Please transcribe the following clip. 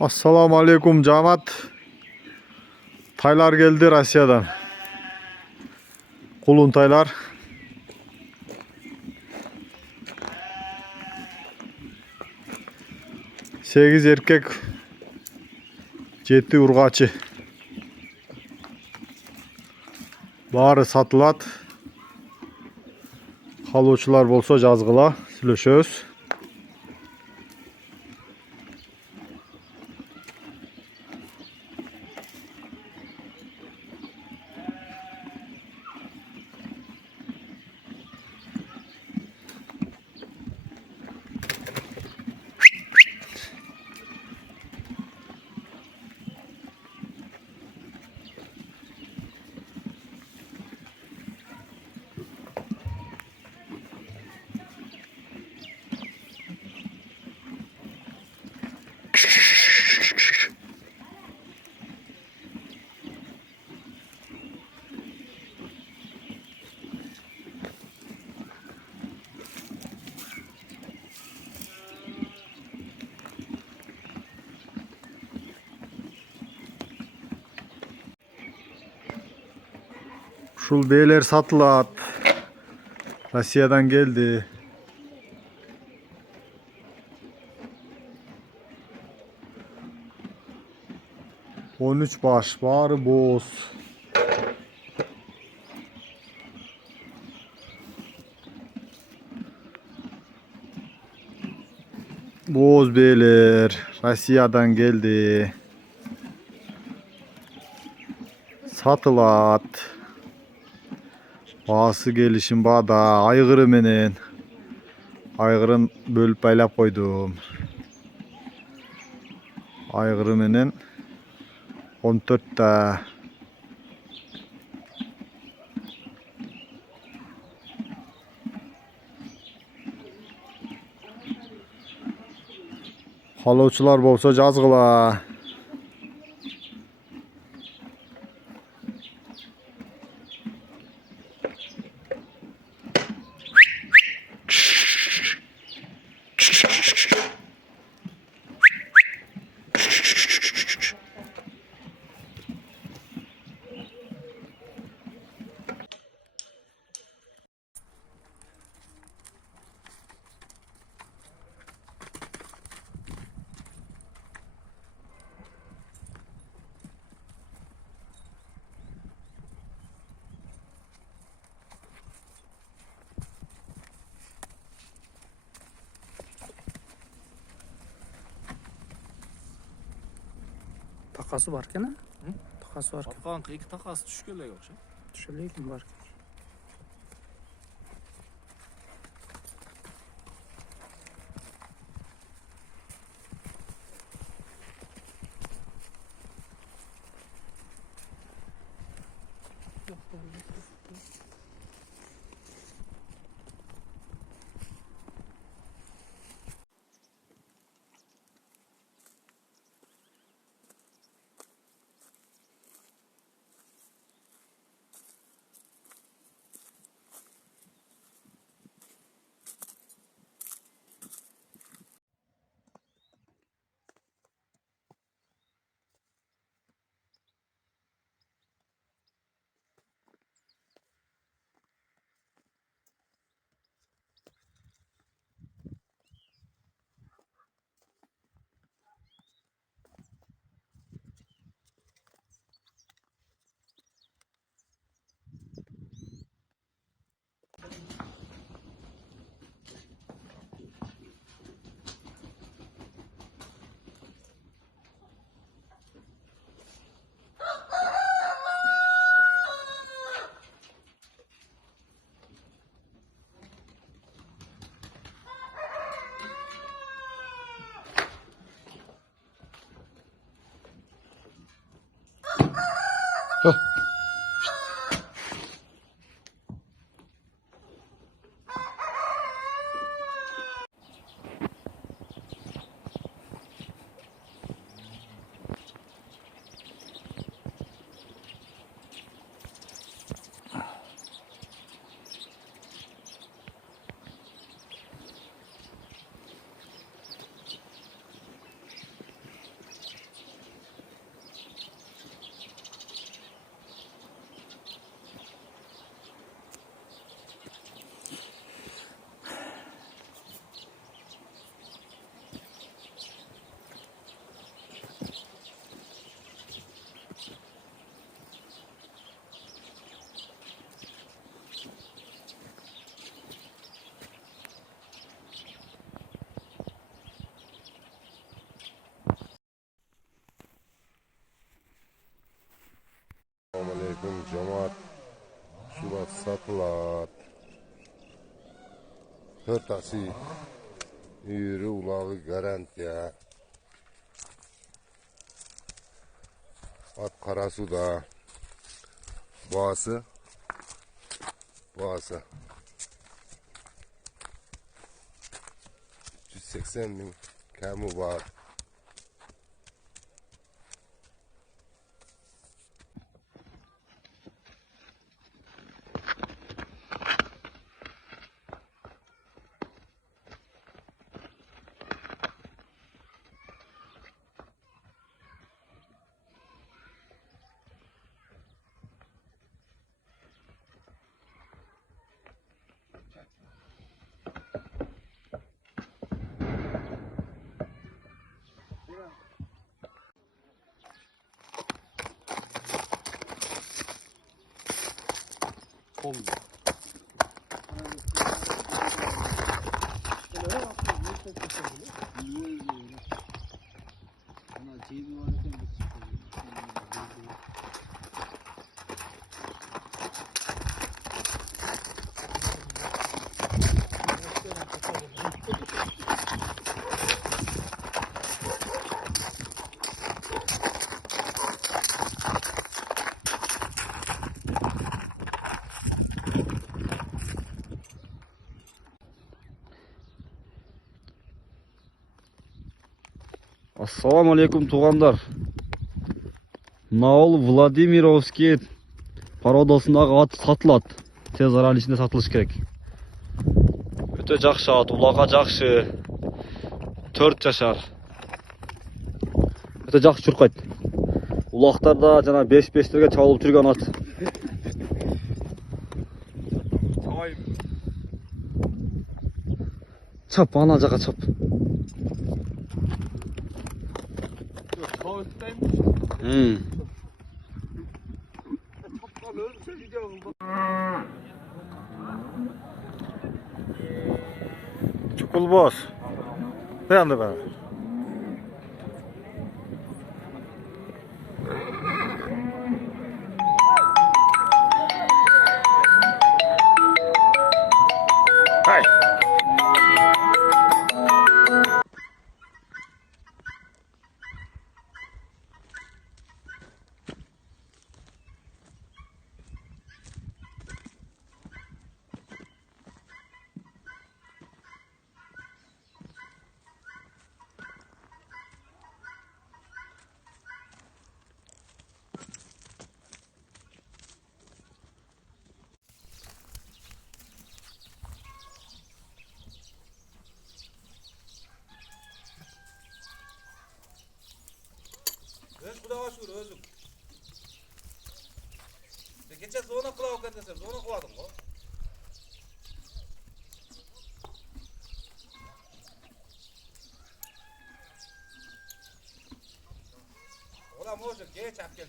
Assalamu alaikum Camat. Taylar geldi Rusya'dan. Kulun taylar. Sekiz erkek, 7 urgaçı. Bari satılat. Kalıuçular bolsa жазgıla, сүйлөшөбүz. Şul beyler satılat. Rusya'dan geldi. On üç baş, bari boz. Boz beyler Rusya'dan geldi. Satılat. Bağısı gelişim bağda aygırı menen. Aygırın bölüp baylap koydum. Aygırı menen 14 ta. Kalıuçular bolsa жазгыла. Takası varken ha? Takası varken. Kanka iki takası düşkele yok. Düşeleydim varken. cemaat şubat satılat. Hırtası yürü ulağı garantiya. At Karasu'da boğası 380 bin kamu var. Assalamu alaikum туғандар. Мынау Владимировский породасындағы ат сатылады. Тез аралың ішінде сатылыш керек. Өте жақсы ат, улаға жақсы. 4 жашар. Өте жақсы чурқайды. Улақтарда жана 5-5-терге чабылып жүрген ат. Чап, ана жаққа чап. Çukulboz. Beğendi ben. Hay. Öz kulağa şur özüm. Geçen zona kulağa kendisem zona kuladım o. Ola mojo geç apkel.